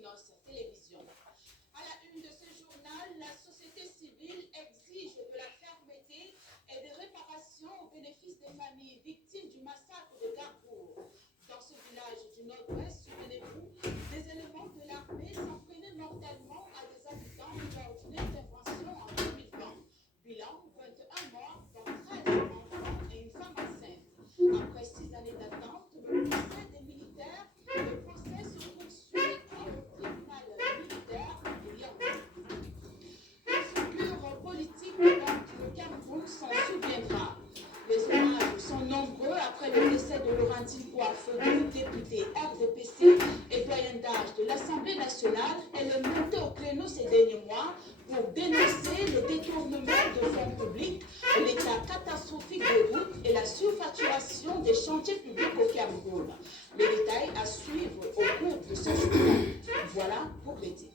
Equinox Télévision. À la une de ce journal, la société civile exige de la fermeté et des réparations au bénéfice des familles victimes du massacre de Garbour. Dans ce village du nord-ouest, souvenez-vous, des éléments de l'armée s'en prenaient mortellement à des habitants lors d'une intervention en 2020. Bilan, 21 morts, dont 13 enfants et une femme enceinte. Après 6 années d'attente, le procès des militaires, le procès se poursuit au tribunal militaire de Yaoundé. Les figures politiques dont le Cameroun s'en souviendra. Les hommages sont nombreux après le décès de Laurentine Kouafoudou, député RDPC et doyen d'âge de l'Assemblée nationale. Elle est montée au créneau ces derniers mois pour dénoncer le détournement de fonds publics, l'état catastrophique des routes et la surfacturation des chantiers publics au Cameroun. Les détails à suivre au cours de ce journal. Voilà pour les titres.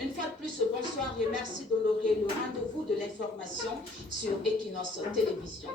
Une fois de plus, bonsoir et merci d'honorer le rendez-vous de l'information sur Equinox Télévision.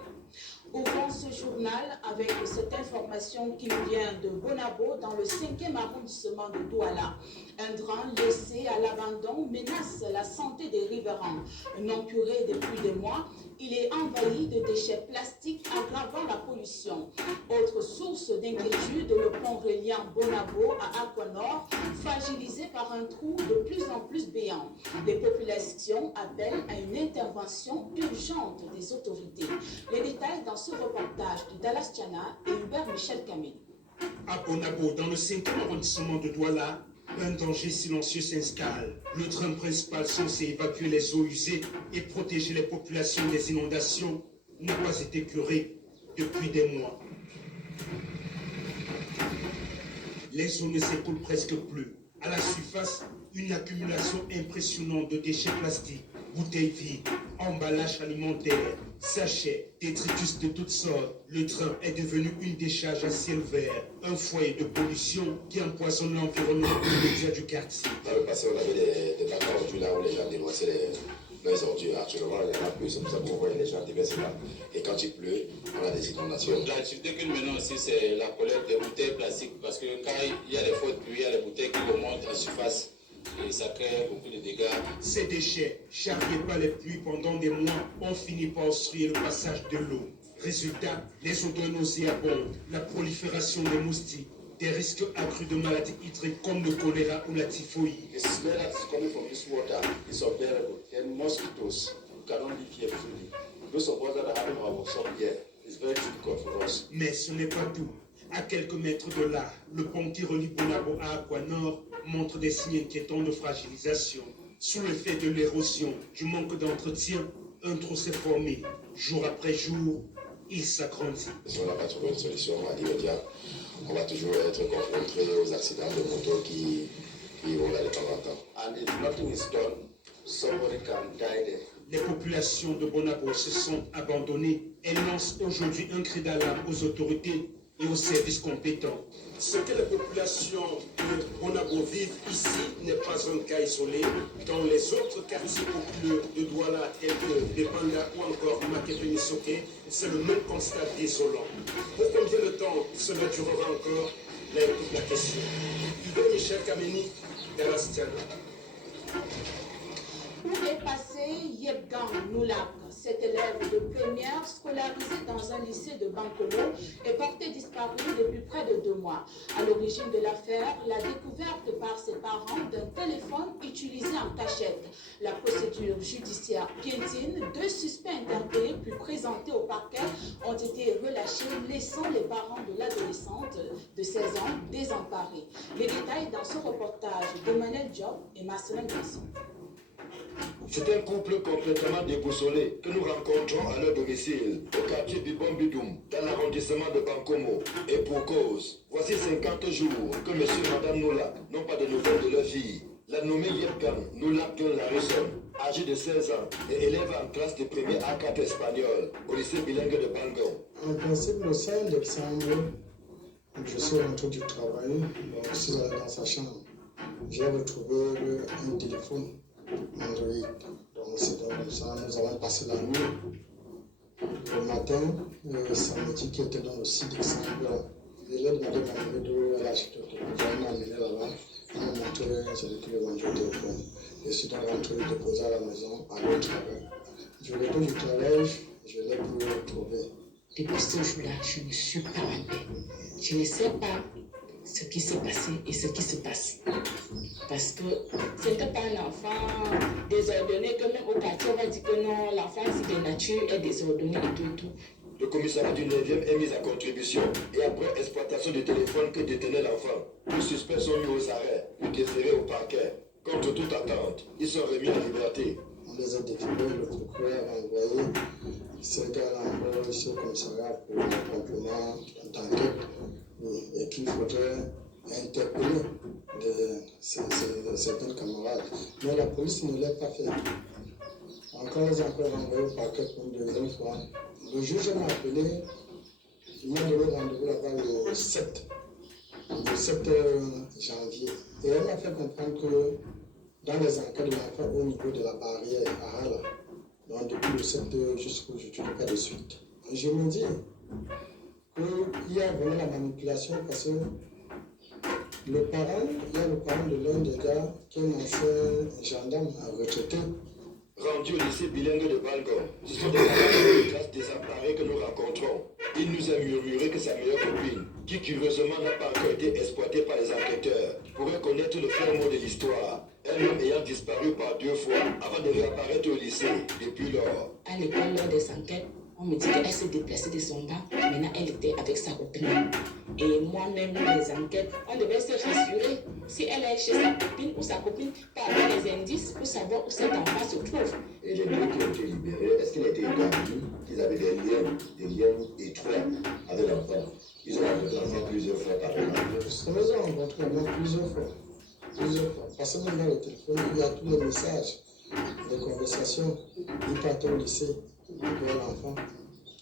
Ouvrons ce journal avec cette information qui nous vient de Bonabo dans le 5e arrondissement de Douala. Un drame laissé à l'abandon menace la santé des riverains. Non curé depuis des mois, il est envahi de déchets plastiques aggravant la pollution. Autre source d'inquiétude, le pont reliant Bonabo à Aquanor, fragilisé par un trou de plus en plus béant. Les populations appellent à une intervention urgente des autorités. Les détails dans ce reportage de Dallas Tiana et Hubert Michel Camille. À Bonabo, dans le 5e arrondissement de Douala, un danger silencieux s'installe. Le train principal censé évacuer les eaux usées et protéger les populations des inondations n'a pas été curé depuis des mois. Les eaux ne s'écoulent presque plus. À la surface, une accumulation impressionnante de déchets plastiques, bouteilles vides, emballages alimentaires, sachets, détritus de toutes sortes. Le train est devenu une décharge à ciel ouvert, un foyer de pollution qui empoisonne l'environnement immédiat du quartier. Dans le passé, on avait des bacs ordures là où les gens dénonçaient leurs ordures. Actuellement, il n'y en a plus, c'est pour ça qu'on voit les gens déverser là. Et quand il pleut, on a des inondations. La difficulté que nous menons aussi, c'est la collecte des bouteilles plastiques. Parce que quand il y a des fautes de pluie, il y a les bouteilles qui remontent en surface. Et ça crée beaucoup de dégâts. Ces déchets, charriés par les pluies pendant des mois, ont fini par obstruer le passage de l'eau. Résultat, les odeurs nauséabondes, la prolifération des moustiques, des risques accrus de maladies hydriques comme le choléra ou la typhoïde. The smell that is coming from this water is unbearable. And mosquitoes cannot live here freely. Those of us that are having our workshop here, it's very difficult for us. Mais ce n'est pas tout. À quelques mètres de là, le pont qui relie Bonabo à Aquanor montre des signes inquiétants de fragilisation. Sous l'effet de l'érosion, du manque d'entretien, un trou s'est formé. Jour après jour, il s'agrandit. Si on n'a pas trouvé une solution à l'immédiat, on va toujours être confronté aux accidents de moto qui vont là de temps en temps. And if nothing is done, somebody can die there. Les populations de Bonabo se sont abandonnées. Elles lancent aujourd'hui un cri d'alarme aux autorités et aux services compétents. Ce que les populations de Bonabo vivent ici n'est pas un cas isolé. Dans les autres quartiers populaires de Douala, tels que Depanda ou encore Makefeni-Soke, c'est le même constat désolant. Pour combien de temps cela durera encore? Là est toute la question. Hubert Michel Kameni, Dallas Tiana. Où est passé Yebgang Noulak? Cet élève de première scolarisé dans un lycée de Bankolo est porté disparu depuis près de 2 mois. À l'origine de l'affaire, la découverte par ses parents d'un téléphone utilisé en cachette. La procédure judiciaire piétine. 2 suspects interpellés puis présentés au parquet ont été relâchés, laissant les parents de l'adolescente de 16 ans désemparés. Les détails dans ce reportage d'Emmanuel Diop et Marcelin Besson. C'est un couple complètement déboussolé que nous rencontrons à leur domicile, au quartier du Bombidoum, dans l'arrondissement de Bankomo. Et pour cause, voici 50 jours que monsieur et madame Noulak n'ont pas de nouvelles de leur fille. La nommée Yebgang Noulak Larison, âgée de 16 ans et élève en classe de premier A4 espagnol au lycée bilingue de Bangon. En principe, le 5 décembre, je suis rentré du travail, je suis allé dans sa chambre. j'ai retrouvé un téléphone Android. Donc c'est donc ça, nous avons passé la nuit. Le matin, samedi qui était dans le 6 décembre, je l'ai demandé à de l'acheter le téléphone. Il m'a amené là-bas, il m'a montré celui qui lui vendait le téléphone. Je suis donc rentré le déposer à la maison, à l'autre travail. Je retourne du travail, je l'ai pu le trouver. Depuis ce jour-là, je ne suis pas en paix. Je ne sais pas ce qui s'est passé et ce qui se passe. Parce que ce n'était pas un enfant désordonné que même au quartier on va dire que non, l'enfant c'est de nature est désordonné et tout. Le commissariat du 9e est mis à contribution et après exploitation du téléphone que détenait l'enfant, les suspects sont mis aux arrêts ou déférés au parquet. Contre toute attente, ils sont remis en liberté. On les a déférés, le procureur a envoyé ces gars-là encore ici au commissariat pour un complément d'enquête et qu'il faudrait interpeller certains camarades. Mais la police ne l'a pas fait. Encore, ils ont encore envoyé au parquet pour une deuxième fois. Le juge m'a appelé, il m'a donné rendez-vous là-bas le 7 janvier. Et elle m'a fait comprendre que dans les enquêtes de l'enfant au niveau de la barrière à Hala, donc depuis le 7 jusqu'aujourd'hui, pas de suite. Je me dis qu'il y a vraiment la manipulation parce que il y a le parent de l'un des gars qui est un ancien gendarme retraité. Rendu au lycée bilingue de Balgon, ce sont des camarades de classe désemparés que nous rencontrons. Il nous a murmuré que sa meilleure copine, qui curieusement n'a pas encore été exploitée par les enquêteurs, pourrait connaître le fin mot de l'histoire, elle-même ayant disparu par 2 fois avant de réapparaître au lycée depuis lors. À l'école, lors des enquêtes, on me dit qu'elle s'est déplacée de son banc. Maintenant, elle était avec sa copine. Et moi-même, les enquêtes, on devait se rassurer si elle est chez sa copine ou sa copine peut avoir des indices pour savoir où cet enfant se trouve. Et les deux qui ont été libérés, est-ce qu'il a été établi qu'ils avaient des liens étroits avec l'enfant? Ils ont rencontré l'enfant plusieurs fois par exemple. Ils ont rencontré l'enfant plusieurs fois. Parce que dans le téléphone, il y a tous les messages, les conversations. Il partait au lycée, il voit l'enfant,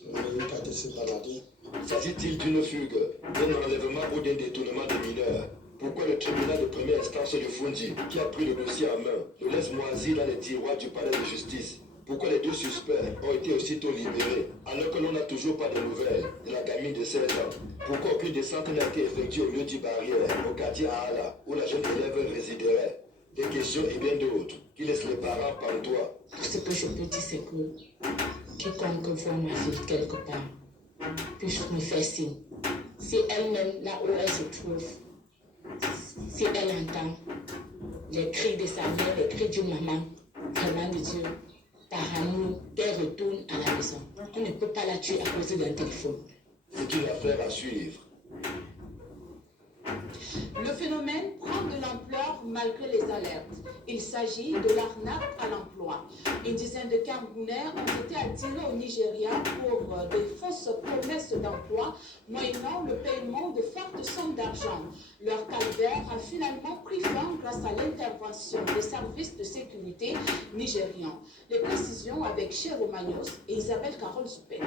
il partait se balader. S'agit-il d'une fugue, d'un enlèvement ou d'un détournement de mineurs? Pourquoi le tribunal de première instance de Fundi, qui a pris le dossier en main, le laisse moisir dans les tiroirs du palais de justice? Pourquoi les 2 suspects ont été aussitôt libérés, alors que l'on n'a toujours pas de nouvelles de la gamine de 16 ans? Pourquoi aucune descente n'a été effectuée au lieu du barrière, au quartier Ahala, où la jeune élève résiderait? Des questions et bien d'autres qui laissent les parents pantois. Tout ce que je peux dire, c'est que quiconque voit ma fille quelque part, puisse me faire signe. Si elle-même, là où elle se trouve, si elle entend les cris de sa mère, les cris du maman, vraiment de Dieu, par amour, qu'elle retourne à la maison. On ne peut pas la tuer à cause d'un téléphone. C'est une affaire à suivre. Le phénomène prend de l'ampleur malgré les alertes. Il s'agit de l'arnaque à l'emploi. Une dizaine de Camerounais ont été attirés au Nigeria pour des fausses promesses d'emploi, moyennant le paiement de fortes sommes d'argent. Leur calvaire a finalement pris fin grâce à l'intervention des services de sécurité nigérians. Les précisions avec Chéro Magnos et Isabelle Carole Soupette.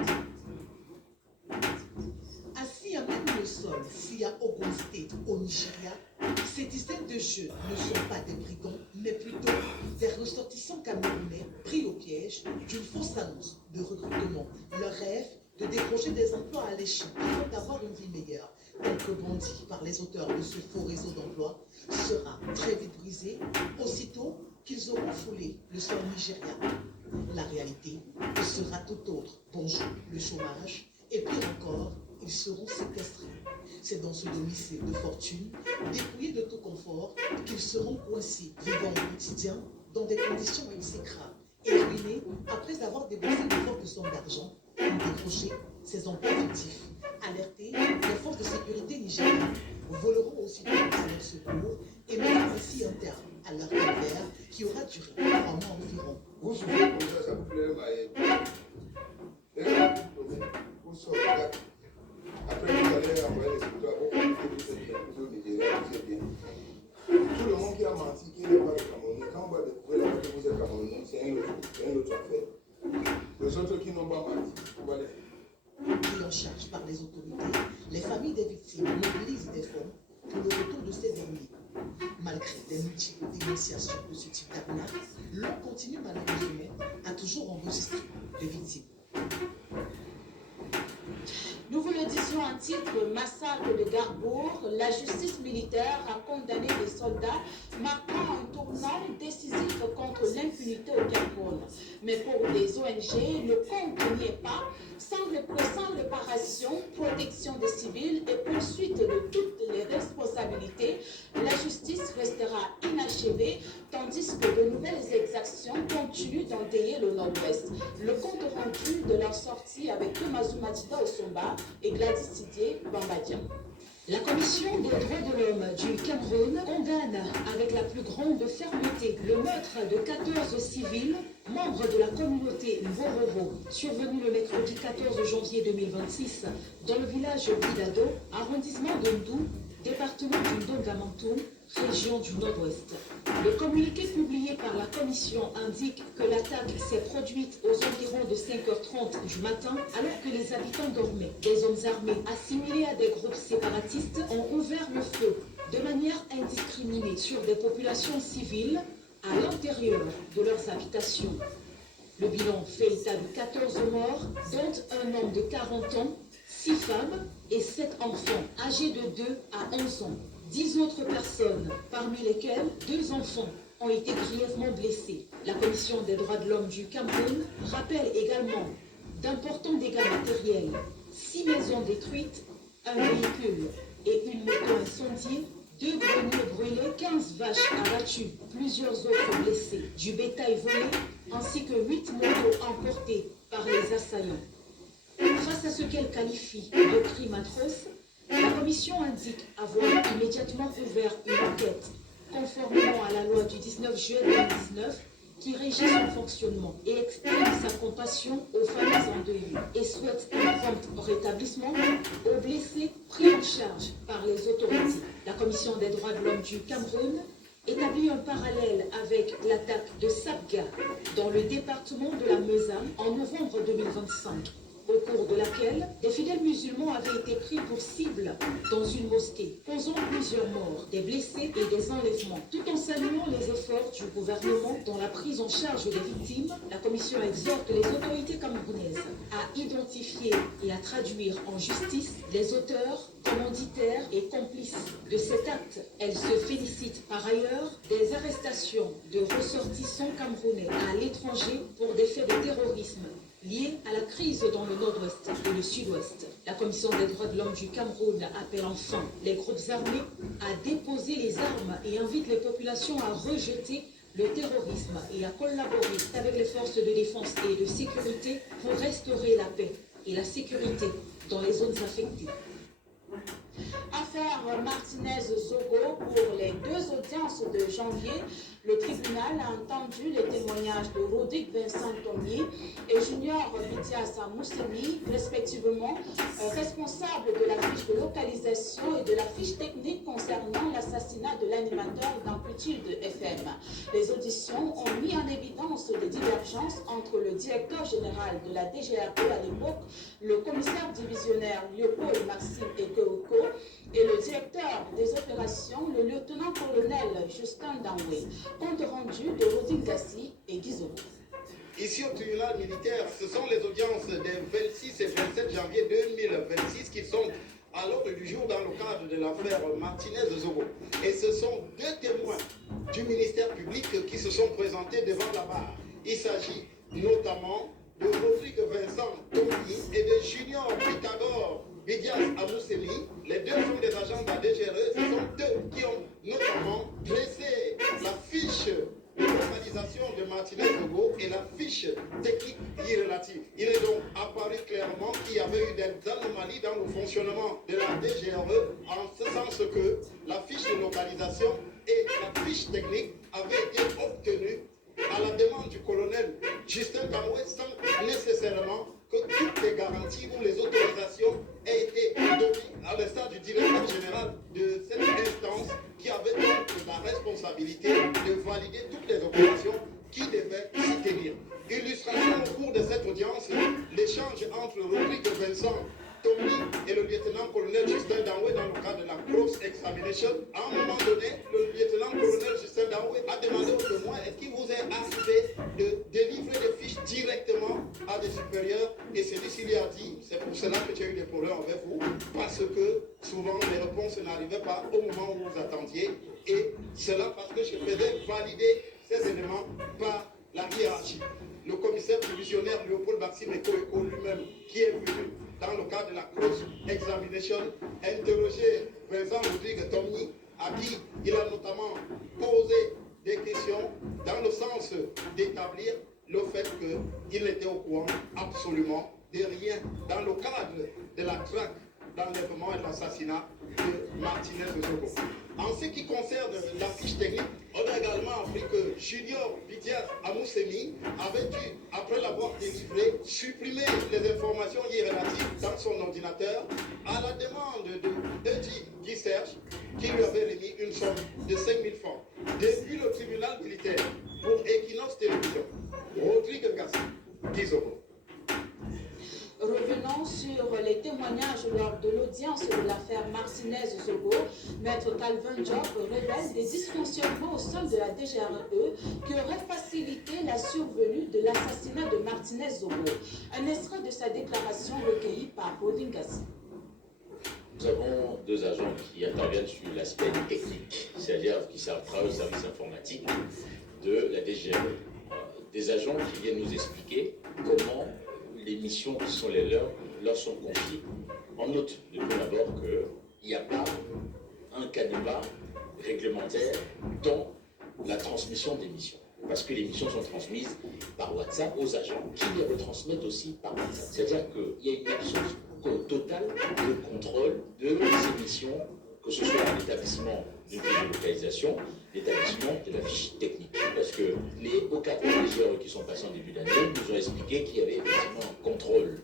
Assis à même le sol, via Ogun State au Nigeria, ces dizaines de jeunes ne sont pas des brigands, mais plutôt des ressortissants camerounais pris au piège d'une fausse annonce de recrutement. Leur rêve de décrocher des emplois alléchants afin d'avoir une vie meilleure, tel que brandi par les auteurs de ce faux réseau d'emploi, sera très vite brisé aussitôt qu'ils auront foulé le sol nigérien. La réalité sera tout autre. Bonjour, le chômage, et pire encore, ils seront séquestrés. C'est dans ce domicile de fortune, dépouillé de tout confort, qu'ils seront coincés, vivant au quotidien dans des conditions exécrables et ruinés après avoir déboursé de fortes sommes d'argent pour décrocher ces emplois fictifs. Alertés, les forces de sécurité nigériennes voleront aussitôt à leur secours et mettront ainsi un terme à leur calvaire qui aura duré 3 mois environ. Vous souffrez pour ça, ça vous plaît, vous sortez. Après, vous allez envoyer les photos à vos bien. Tout le monde qui a menti, qui n'est pas le Camerounais, quand on va découvrir que vous êtes Camerounais, c'est une autre affaire. Les autres qui n'ont pas menti, on va les faire. Pris en charge par les autorités, les familles des victimes mobilisent des fonds pour le retour de ces derniers. Malgré les multiples dénonciations de ce type d'arnaque, l'on continue malheureusement à toujours enregistrer des victimes. Nous vous le disions en titre, massacre de Garbour, la justice militaire a condamné les soldats, marquant un tournant décisif contre l'impunité au Cameroun. Mais pour les ONG, le compte n'y est pas. Sans réparation, protection des civils et poursuite de toutes les responsabilités, la justice restera inachevée, tandis que de nouvelles exactions continuent d'endayer le Nord-Ouest. Le compte rendu de leur sortie avec Thomasou Matida Osomba et Gladys Sidier Bambadian. La Commission des droits de l'homme du Cameroun condamne avec la plus grande fermeté le meurtre de 14 civils, membres de la communauté Mborovo, survenu le mercredi 14 janvier 2026 dans le village Bidado, arrondissement de Ndou, département du Ndongamantoum, région du Nord-Ouest. Le communiqué publié par la commission indique que l'attaque s'est produite aux environs de 5h30 du matin alors que les habitants dormaient. Des hommes armés assimilés à des groupes séparatistes ont ouvert le feu de manière indiscriminée sur des populations civiles à l'intérieur de leurs habitations. Le bilan fait état de 14 morts, dont un homme de 40 ans, 6 femmes et 7 enfants âgés de 2 à 11 ans. 10 autres personnes, parmi lesquelles 2 enfants, ont été grièvement blessés. La Commission des droits de l'homme du Cameroun rappelle également d'importants dégâts matériels, 6 maisons détruites, un véhicule et une moto incendiée, 2 greniers brûlés, 15 vaches abattues, plusieurs autres blessés, du bétail volé, ainsi que 8 motos emportées par les assaillants. Face à ce qu'elle qualifie de crime atroce, la Commission indique avoir immédiatement ouvert une enquête conformément à la loi du 19 juillet 2019 qui régit son fonctionnement et exprime sa compassion aux familles endeuillées et souhaite un prompt rétablissement aux blessés pris en charge par les autorités. La Commission des droits de l'homme du Cameroun établit un parallèle avec l'attaque de Sabga dans le département de la Meuse en novembre 2025. Au cours de laquelle des fidèles musulmans avaient été pris pour cible dans une mosquée, causant plusieurs morts, des blessés et des enlèvements. Tout en saluant les efforts du gouvernement dans la prise en charge des victimes, la Commission exhorte les autorités camerounaises à identifier et à traduire en justice les auteurs, commanditaires et complices de cet acte. Elle se félicite par ailleurs des arrestations de ressortissants camerounais à l'étranger pour des faits de terrorisme liés à la crise dans le nord-ouest et le sud-ouest. La Commission des droits de l'homme du Cameroun appelle enfin les groupes armés à déposer les armes et invite les populations à rejeter le terrorisme et à collaborer avec les forces de défense et de sécurité pour restaurer la paix et la sécurité dans les zones affectées. Affaire Martinez-Zogo pour les 2 audiences de janvier. Le tribunal a entendu les témoignages de Rodrigue Vincent Tomier et Junior Bidiasa Moussemi, respectivement responsables de la fiche de localisation et de la fiche technique concernant l'assassinat de l'animateur d'Amplitude FM. Les auditions ont mis en évidence des divergences entre le directeur général de la DGAP à l'époque, le commissaire divisionnaire Léopold Maxime Ekeoko, et le directeur des opérations, le lieutenant-colonel Justin Danway. Compte rendu de Rodrigue Gassi et Guizot. Ici au tribunal militaire, ce sont les audiences des 26 et 27 janvier 2026 qui sont à l'ordre du jour dans le cadre de l'affaire Martinez-Zogo. Et ce sont 2 témoins du ministère public qui se sont présentés devant la barre. Il s'agit notamment de Rodrigue Vincent Tomi et de Junior Pythagore Bidias Amousseli. Les 2 sont des agents de la DGRE. Ce sont eux qui ont notamment dressé la fiche de localisation de Martinez-Zogo et la fiche technique y relative. Il est donc apparu clairement qu'il y avait eu des anomalies dans le fonctionnement de la DGRE, en ce sens que la fiche de localisation et la fiche technique avaient été obtenues à la demande du colonel Justin Danway sans nécessairement que toutes les garanties ou les autorisations aient été données à l'instar du directeur général de cette instance qui avait donc la responsabilité de valider toutes les opérations qui devaient s'y tenir. Illustration au cours de cette audience, l'échange entre Rodrigue Vincent Tomi et le lieutenant-colonel Justin Danway dans le cadre de la cross-examination. À un moment donné, le lieutenant-colonel Daoué a demandé aux témoins est-ce qu'il vous est arrivé de délivrer des fiches directement à des supérieurs, et celui-ci lui a dit c'est pour cela que tu as eu des problèmes avec vous, parce que souvent les réponses n'arrivaient pas au moment où vous attendiez, et cela parce que je faisais valider ces éléments par la hiérarchie. Le commissaire divisionnaire Léopold Maxime Ekoeko lui-même, qui est venu dans le cadre de la cross-examination, interroger Vincent Rodrigue Tommy, à qui il a notamment posé des questions dans le sens d'établir le fait qu'il n'était au courant absolument de rien dans le cadre de la traque d'enlèvement et de l'assassinat de Martinez Zogo. En ce qui concerne la fiche technique, on a également appris que Junior Vidias Amoussemi avait dû, après l'avoir délivré, supprimer les informations irrelatives dans son ordinateur à la demande de Eddie Guy Serge, qui lui avait remis une somme de 5 000 francs. Depuis le tribunal militaire pour Equinox Télévision, Rodrigue Gassi, Guizoko. Revenons sur les témoignages lors de l'audience de l'affaire Martinez-Zogo. Maître Calvin Job révèle des dysfonctionnements au sein de la DGRE qui auraient facilité la survenue de l'assassinat de Martinez-Zogo. Un extrait de sa déclaration recueilli par Rodrigue Gassi. Nous avons deux agents qui interviennent sur l'aspect technique, c'est-à-dire qui travaillent au service informatique de la DGRE. Des agents qui viennent nous expliquer comment les missions qui sont les leurs leur sont confiées. On note depuis d'abord qu'il n'y a pas un cadenas réglementaire dans la transmission des missions. Parce que les missions sont transmises par WhatsApp aux agents qui les retransmettent aussi par WhatsApp. C'est-à-dire qu'il y a une absence totale de contrôle de ces missions, que ce soit à l'établissement d'une fiche de localisation, l'établissement de la fiche technique. Parce que les hauts cadres DGRE qui sont passés en début d'année nous ont expliqué qu'il y avait effectivement un contrôle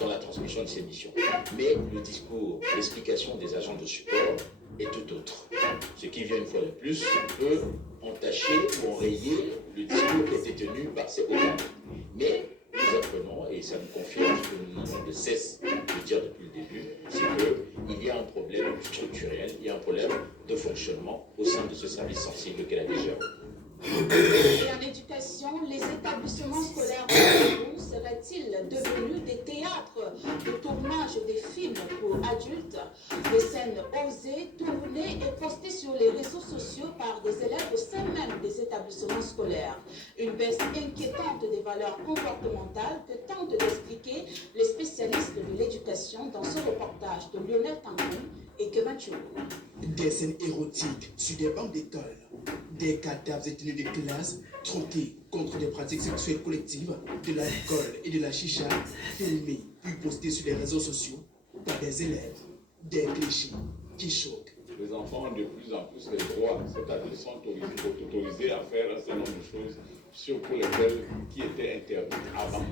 dans la transmission de ces missions. Mais le discours, l'explication des agents de support est tout autre. Ce qui vient une fois de plus peut entacher ou enrayer le discours qui a été tenu par ces hauts cadres. Mais nous apprenons, et ça nous confirme ce que nous n'avons de cesse de dire depuis le début, c'est qu'il y a un problème structurel, il y a un problème de fonctionnement au sein de ce service sensible qu'est la DGRE. Et en éducation, les établissements scolaires de seraient-ils devenus des théâtres de tournage des films pour adultes, des scènes osées, tournées et postées sur les réseaux sociaux par des élèves au sein même des établissements scolaires? Une baisse inquiétante des valeurs comportementales que tentent d'expliquer les spécialistes de l'éducation dans ce reportage de Lionel Tangoum et Kevin Chou. Des scènes érotiques sur des bancs d'école, des cadavres et tenues de classe troqués contre des pratiques sexuelles collectives, de l'alcool et de la chicha, filmés puis postés sur les réseaux sociaux par des élèves, des clichés qui choquent. Les enfants ont de plus en plus les droits, c'est-à-dire qu'ils sont autorisés à faire un certain nombre de choses pour lesquelles qui étaient interdites avant.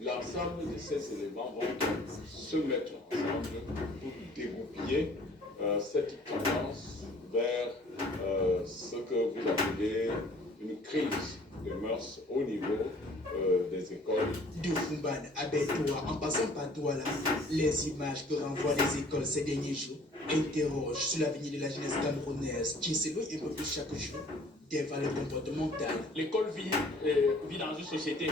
L'ensemble de ces éléments vont donc se mettre ensemble pour dégoupiller cette tendance vers ce que vous appelez une crise de mœurs au niveau des écoles. De Fumban à Bétoua, en passant par Douala, les images que renvoient les écoles ces derniers jours interrogent sur l'avenir de la jeunesse camerounaise qui s'éloigne un peu plus chaque jour des valeurs comportementales. L'école vit dans une société.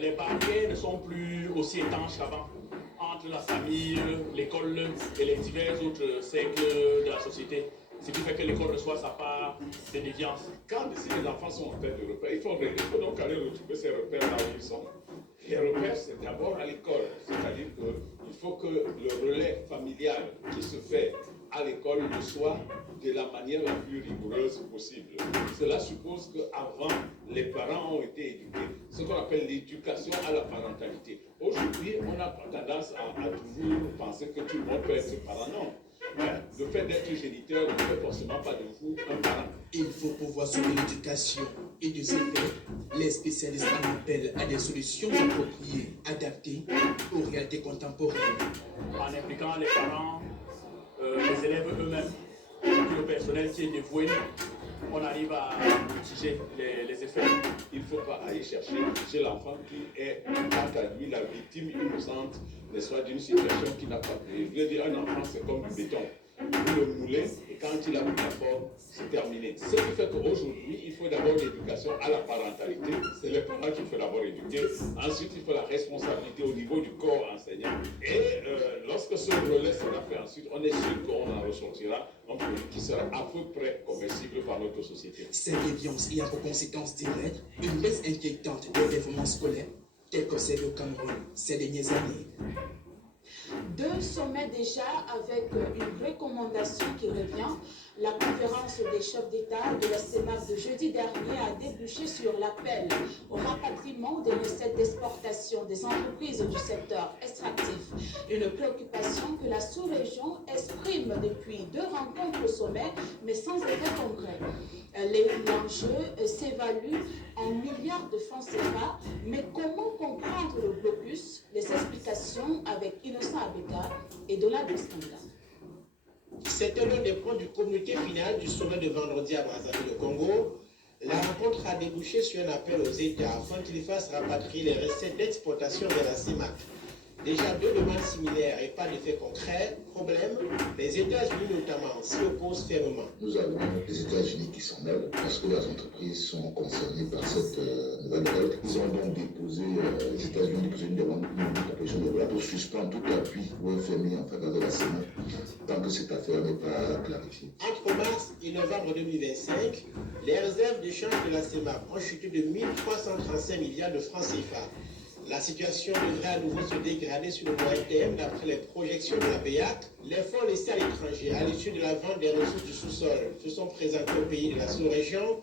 Les barrières ne sont plus aussi étanches qu'avant entre la famille, l'école et les divers autres cercles de la société. Ce qui fait que l'école reçoit sa part de déviance. Quand les enfants sont en tête de repères, il faut donc aller retrouver ces repères là où ils sont. Les repères, c'est d'abord à l'école. C'est-à-dire qu'il faut que le relais familial qui se fait à l'école le soit de la manière la plus rigoureuse possible. Cela suppose qu'avant, les parents ont été éduqués. Ce qu'on appelle l'éducation à la parentalité. Aujourd'hui, on a tendance à toujours penser que tout le monde peut être parent. Non. Le fait d'être géniteur ne fait forcément pas de vous un parent. Il faut pouvoir sauver l'éducation et de ce fait, les spécialistes en appellent à des solutions appropriées, adaptées aux réalités contemporaines. En impliquant les parents, les élèves eux-mêmes, tout le personnel qui est dévoué, on arrive à mitiger les effets. Il ne faut pas aller chercher chez l'enfant qui est, quant à lui, la victime innocente, n'est-ce pas, d'une situation qui n'a pas pris. Je veux dire, un enfant, c'est comme du béton. Vous le moulez, et quand il a pris la forme, c'est terminé. Ce qui fait qu'aujourd'hui, il faut d'abord l'éducation à la parentalité. C'est les parents qu'il faut d'abord éduquer. Ensuite, il faut la responsabilité au niveau du corps enseignant. Et lorsque ce relais sera fait ensuite, on est sûr qu'on en ressortira un produit qui sera à peu près commerciable par notre société. Cette déviance y a pour conséquence directe une baisse inquiétante des performances scolaires, telles qu'observées au Cameroun ces dernières années. 2 sommets déjà avec une recommandation qui revient. La conférence des chefs d'État de la CEMAC de jeudi dernier a débouché sur l'appel au rapatriement des recettes d'exportation des entreprises du secteur extractif. Une préoccupation que la sous-région exprime depuis 2 rencontres au sommet, mais sans effet concret. L'enjeu s'évalue en milliards de francs CFA, mais comment comprendre le blocus? Les explications avec Innocent Abeka et Donald Boscanga. C'était l'un des points du communiqué final du sommet de vendredi à Brazzaville, au Congo. La rencontre a débouché sur un appel aux États afin qu'ils fassent rapatrier les recettes d'exportation de la CEMAC. Déjà 2 demandes similaires et pas d'effet concret. Problème, les États-Unis notamment s'y opposent fermement. Nous avons les États-Unis qui s'en mêlent parce que les entreprises sont concernées par cette nouvelle règle. Ils ont donc déposé, les États-Unis déposé une demande de proposition de loi pour suspendre tout appui au FMI en faveur de la CEMAC tant que cette affaire n'est pas clarifiée. Entre mars et novembre 2025, les réserves de change de la CEMAC ont chuté de 1335 milliards de francs CFA. La situation devrait à nouveau se dégrader sur le moyen terme d'après les projections de la BEAC. Les fonds laissés à l'étranger à l'issue de la vente des ressources du sous-sol se sont présentés aux pays de la sous-région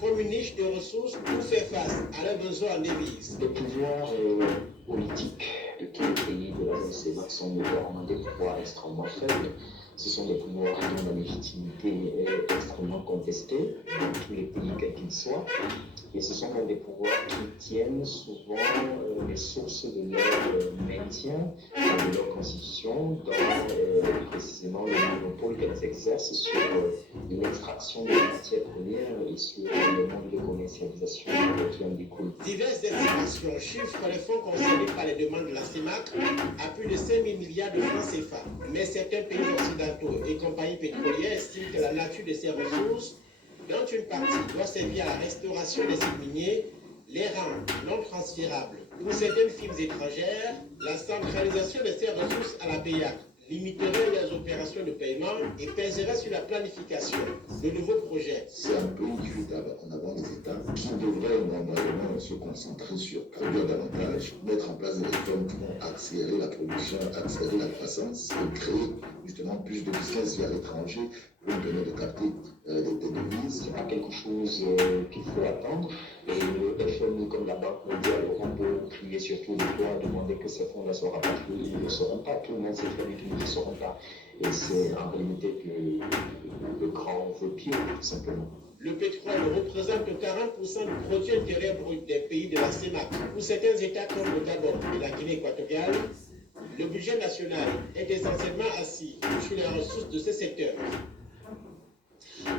comme une niche de ressources pour faire face à leurs besoins en devises. Les pouvoirs politiques de tous les pays de la zone CEMAC sont notamment des pouvoirs extrêmement faibles. Ce sont des pouvoirs dont la légitimité est extrêmement contestée dans tous les pays quels qu'ils soient. Et ce sont donc des pouvoirs qui tiennent souvent les sources de leur maintien, de leur constitution, dans précisément le monopole qu'elles exercent sur l'extraction des matières premières et sur le mode de commercialisation qui en découle. Diverses estimations chiffrent les fonds concernés par les demandes de la CEMAC à plus de 5 000 milliards de francs CFA. Mais certains pays occidentaux et compagnies pétrolières estiment que la nature de ces ressources, dont une partie doit servir à la restauration des sites miniers, les rend non transférables. Pour certaines firmes étrangères, la centralisation de ces ressources à la BEAC limiterait les opérations de paiement et pèserait sur la planification de nouveaux projets. C'est un pays discutable. On a des États qui devraient normalement se concentrer sur produire davantage, mettre en place des réformes qui vont accélérer la production, accélérer la croissance et créer justement plus de business via l'étranger pour nous permettre de capter des devises. C'est pas quelque chose qu'il faut attendre. Et le FMI comme la Banque mondiale auront beau crier sur tous les toits, demander que ces fonds-là soient rapatriés, ils ne seront pas. Tout le monde sait très bien qu'ils ne seront pas. Et c'est en réalité que le grand vœu pied, tout simplement. Le pétrole représente 40% du produit intérieur brut des pays de la CEMAC. Pour certains États comme le Gabon et la Guinée équatoriale, le budget national est essentiellement assis sur les ressources de ces secteurs.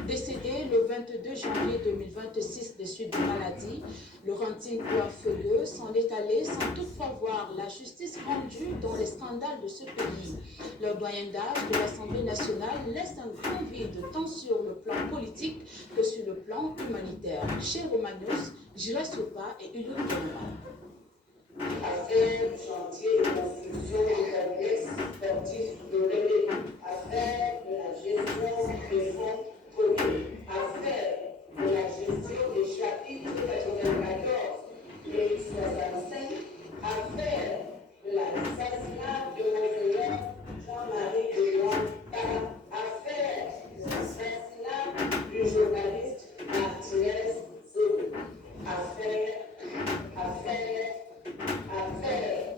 Décédé le 22 janvier 2026 de suite de maladie, Laurentine Kouafeuille s'en est allé sans toutefois voir la justice rendue dans les scandales de ce pays. Le doyen d'âge de l'Assemblée nationale laisse un grand vide tant sur le plan politique que sur le plan humanitaire. Chez Romanos, J'irai Sopa et Ulule Bonma. Affaire du chantier de construction des complexes sportifs de relais, affaire de la gestion des fonds connus, affaire de la gestion des chapitres 94 et 65, affaire de l'assassinat de Monseigneur Jean-Marie Léon, affaire de l'assassinat du journaliste Martinez Zobo, affaire.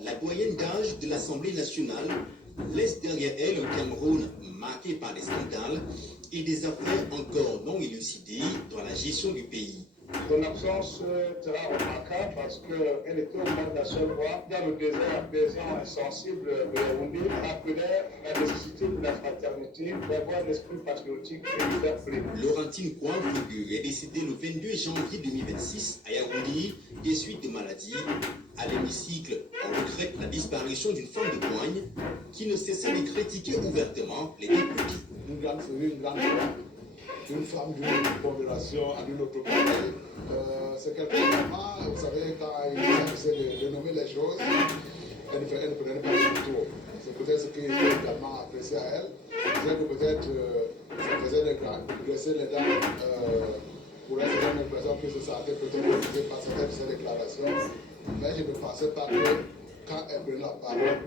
La doyenne d'âge de l'Assemblée nationale laisse derrière elle un Cameroun marqué par des scandales et des affaires encore non élucidées dans la gestion du pays. Son absence sera remarquable parce qu'elle était au monde de la seule voie. Dans le désert apaisant et sensible de Yaoundé, rappelait la nécessité de la fraternité, d'avoir l'esprit patriotique et du fair play. Laurentine Kouafeuille est décédée le 22 janvier 2026 à Yaoundé des suites de maladies. À l'hémicycle, on regrette la disparition d'une femme de poigne qui ne cessait de critiquer ouvertement les députés. une grande famille, une grande femme, une femme d'une population à une autre pareille. C'est quelqu'un vraiment, vous savez, quand il essaie de nommer les choses, elle ne prenait pas du tout. C'est peut-être ce qui est également apprécié à elle. C'est que peut-être ça faisait les dents pour elle, c'était une impression que se sentait peut-être refusée par certaines de ses déclarations. Mais je ne pensais pas que quand elle prenait la parole,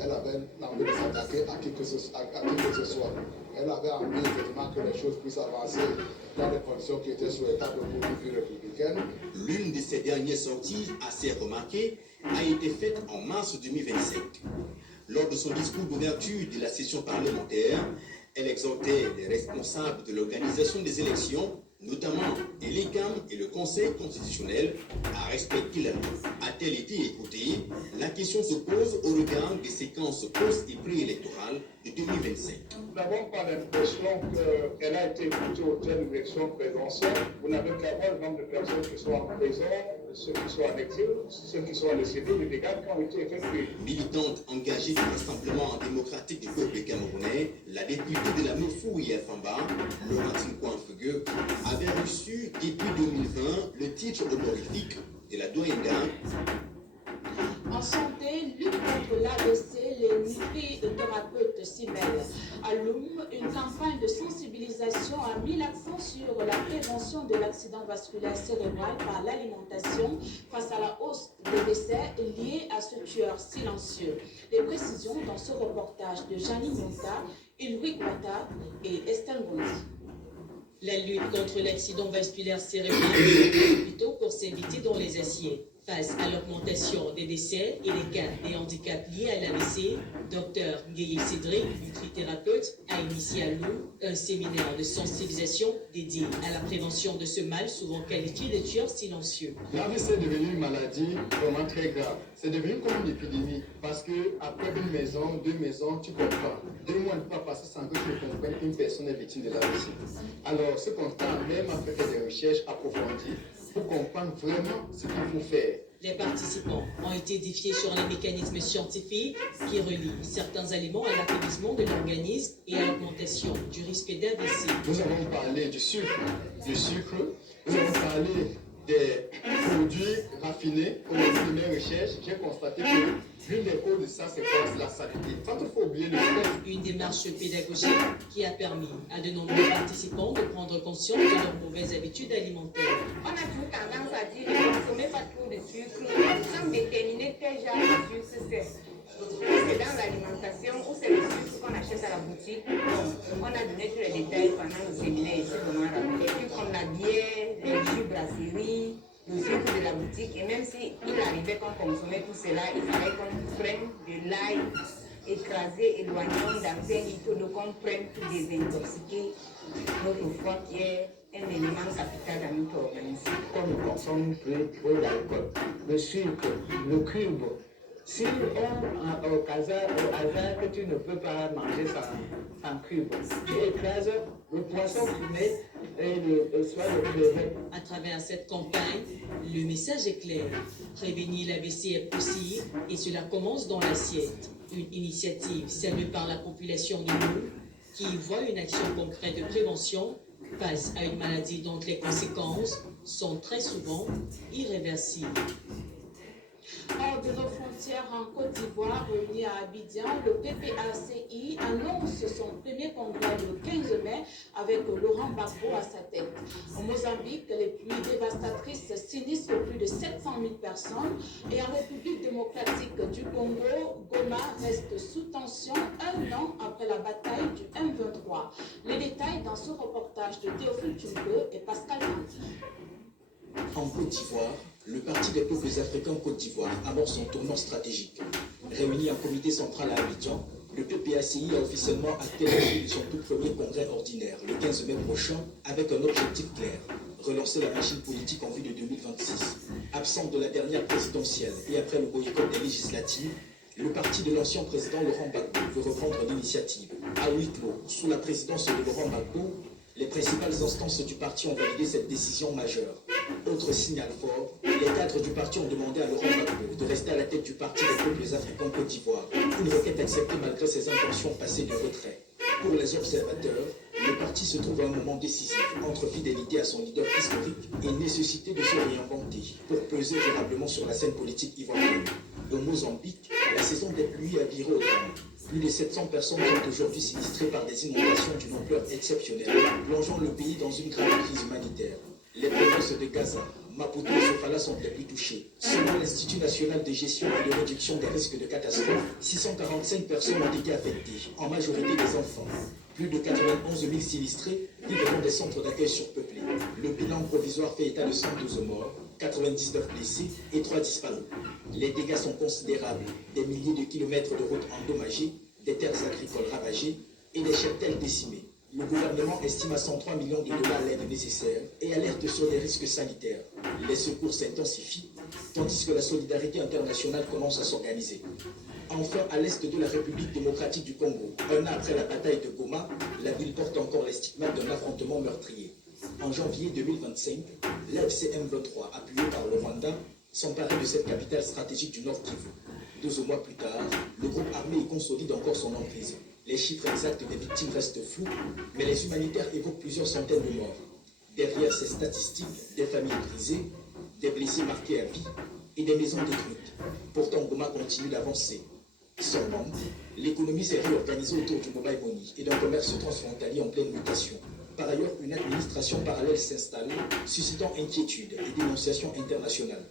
elle avait envie de s'attaquer à qui que ce soit. Elle avait envie effectivement que les choses puissent avancer dans les conditions qui étaient souhaitables pour une vie républicaine. L'une de ses dernières sorties, assez remarquée, a été faite en mars 2025. Lors de son discours d'ouverture de la session parlementaire, elle exhortait les responsables de l'organisation des élections, notamment l'ECAM et le Conseil constitutionnel, à respecter la loi. A-t-elle été écoutée? La question se pose au regard des séquences post- et préélectorales de 2025. Nous n'avons pas l'impression qu'elle a été écoutée au terme d'une élection présidentielle. Vous n'avez qu'à voir le nombre de personnes qui sont en prison, ceux qui sont en exil, ceux qui sont décédés, les dégâts qui ont été effectués. Militante engagée du Rassemblement démocratique du peuple camerounais, la députée de la Mofou Yafamba, Laurentine Kouanfegue, avait reçu depuis 2020 le titre honorifique de la doyenne En santé, lutte contre l'AVC, les nutrithérapeutes s'y mêlent. À Loum, une campagne de sensibilisation a mis l'accent sur la prévention de l'accident vasculaire cérébral par l'alimentation face à la hausse des décès liés à ce tueur silencieux. Les précisions dans ce reportage de Janine Monta, Ulrich Wata et Estelle Bondi. La lutte contre l'accident vasculaire cérébral est plutôt pour s'éviter dans les assiettes. Face à l'augmentation des décès et les cas des handicaps liés à l'AVC, Dr Ngueye Cédric, nutrithérapeute, a initié à Lou un séminaire de sensibilisation dédié à la prévention de ce mal souvent qualifié de tueur silencieux. L'AVC est devenu une maladie vraiment très grave. C'est devenu comme une épidémie parce que après une maison, deux maisons, tu comprends. 2 mois ne peuvent pas passer sans que tu ne comprennes qu'une personne est victime de l'AVC. Alors ce constat, même après des recherches approfondies, pour comprendre vraiment ce qu'il faut faire. Les participants ont été édifiés sur les mécanismes scientifiques qui relient certains aliments à l'affaiblissement de l'organisme et à l'augmentation du risque d'AVC. Nous avons parlé du sucre, nous avons parlé des produits raffinés. Au cours de mes recherches, j'ai constaté que l'une des causes de ça, c'est quoi? C'est la saleté. Sans qu'il faut oublier le stress. Une démarche pédagogique qui a permis à de nombreux participants de prendre conscience de leurs mauvaises habitudes alimentaires. On a toujours tendance à dire ne consommez pas trop de sucre sans déterminer quel genre de sucre c'est. C'est dans l'alimentation ou c'est le sucre qu'on achète à la boutique. On a donné tous les détails pendant le séminaire ici de Mara. Et puis qu'on a bien les jus brasserie, le sucre de la boutique. Et même s'il arrivait qu'on consommait tout cela, il fallait qu'on prenne de l'ail écrasé, éloigné dans un litre d'eau, qu'on prenne pour désintoxiquer notre foie qui est un élément capital dans notre organisme. Comme on consomme trop d'alcool, le sucre, le cube. Si au hasard que tu ne peux pas manger sans cube, tu écrases le poisson fumé et soit le crevet. À travers cette campagne, le message est clair. Prévenir l'AVC est possible et cela commence dans l'assiette. Une initiative saluée par la population du monde qui y voit une action concrète de prévention face à une maladie dont les conséquences sont très souvent irréversibles. Hors de nos frontières en Côte d'Ivoire, réunis à Abidjan, le PPACI annonce son premier congrès le 15 mai avec Laurent Gbagbo à sa tête. Au Mozambique, les pluies dévastatrices sinistrent plus de 700 000 personnes et en République démocratique du Congo, Goma reste sous tension 1 an après la bataille du M23. Les détails dans ce reportage de Théophile Tumbe et Pascal Mandy. En Côte d'Ivoire, le Parti des peuples africains Côte d'Ivoire amorce son tournant stratégique. Réuni en comité central à Abidjan, le PPACI a officiellement acté la tenue de son tout premier congrès ordinaire le 15 mai prochain avec un objectif clair, relancer la machine politique en vue de 2026. Absent de la dernière présidentielle et après le boycott des législatives, le parti de l'ancien président Laurent Gbagbo veut reprendre l'initiative. À huis clos, sous la présidence de Laurent Gbagbo, les principales instances du parti ont validé cette décision majeure. Autre signal fort, les cadres du parti ont demandé à Laurent Gbagbo de rester à la tête du Parti des peuples africains Côte d'Ivoire. Une requête acceptée malgré ses intentions passées de retrait. Pour les observateurs, le parti se trouve à un moment décisif entre fidélité à son leader historique et nécessité de se réinventer pour peser durablement sur la scène politique ivoirienne. Au Mozambique, la saison des pluies a viré au drame. Plus de 700 personnes sont aujourd'hui sinistrées par des inondations d'une ampleur exceptionnelle, plongeant le pays dans une grave crise humanitaire. Les provinces de Gaza, Maputo et Sofala sont les plus touchées. Selon l'Institut national de gestion et de réduction des risques de catastrophe, 645 personnes ont été affectées, en majorité des enfants. Plus de 91 000 sinistrés vivent dans des centres d'accueil surpeuplés. Le bilan provisoire fait état de 112 morts, 99 blessés et 3 disparus. Les dégâts sont considérables, des milliers de kilomètres de routes endommagées, des terres agricoles ravagées et des cheptels décimés. Le gouvernement estime à 103 millions de dollars l'aide nécessaire et alerte sur les risques sanitaires. Les secours s'intensifient, tandis que la solidarité internationale commence à s'organiser. Enfin, à l'est de la République démocratique du Congo, un an après la bataille de Goma, la ville porte encore les stigmates d'un affrontement meurtrier. En janvier 2025, l'FCM-23, appuyé par le Rwanda, s'emparait de cette capitale stratégique du Nord Kivu. 12 mois plus tard, le groupe armé y consolide encore son emprise. Les chiffres exacts des victimes restent flous, mais les humanitaires évoquent plusieurs centaines de morts. Derrière ces statistiques, des familles brisées, des blessés marqués à vie et des maisons détruites. Pourtant, Goma continue d'avancer. Seulement, l'économie s'est réorganisée autour du mobile money et d'un commerce transfrontalier en pleine mutation. Par ailleurs, une administration parallèle s'installe, suscitant inquiétude et dénonciation internationale.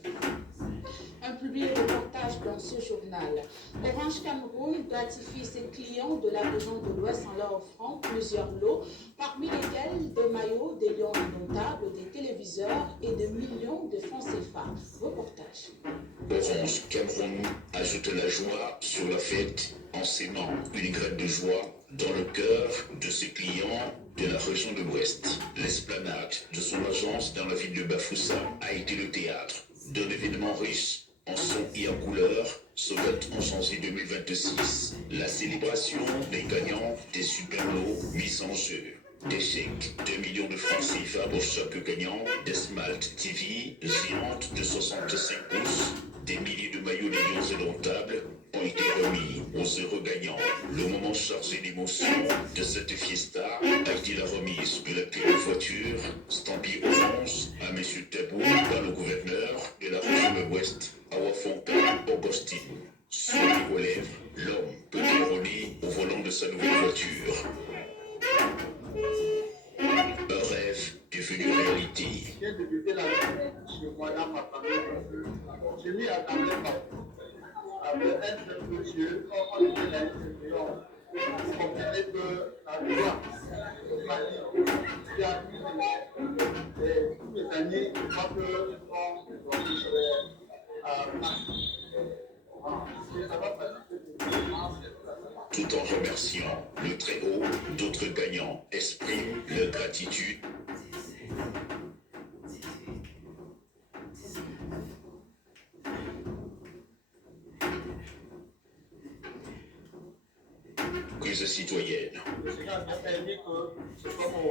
Un publié reportage dans ce journal. Orange Cameroun gratifie ses clients de la région de l'Ouest en leur offrant plusieurs lots, parmi lesquels des maillots, des lions indomptables, des téléviseurs et de millions de francs CFA. Reportage. Orange Cameroun ajoute la joie sur la fête en sémant une graine de joie dans le cœur de ses clients de la région de l'Ouest. L'esplanade de son agence dans la ville de Bafoussa a été le théâtre d'un événement riche en son et en couleur ce 21 janvier 2026. La célébration des gagnants des super lots mis en jeu. Des chèques, 2 millions de francs CFA pour chaque gagnant, des Smart TV géantes de 65 pouces, des milliers de maillots de lions indomptables ont été remis aux heureux gagnants. Le moment chargé d'émotion de cette fiesta a été la remise de la clé de voiture stampée orange à M. Tabou par le gouverneur de la région de l'Ouest, Awafonka Augustine. Sur les lèvres, l'homme peut erroner au volant de sa nouvelle voiture. Un rêve devenu réalité. J'ai débuté la journée chez moi dans ma famille parce que j'ai mis à table avec un seul monsieur, on était là, vous comprenez que la joie, m'a dit, il y a tous mes amis, je crois qu'ils vont à Tout en remerciant le Très-Haut, d'autres gagnants expriment leur gratitude. Crise citoyenne. Le Seigneur a permis que ce soit mon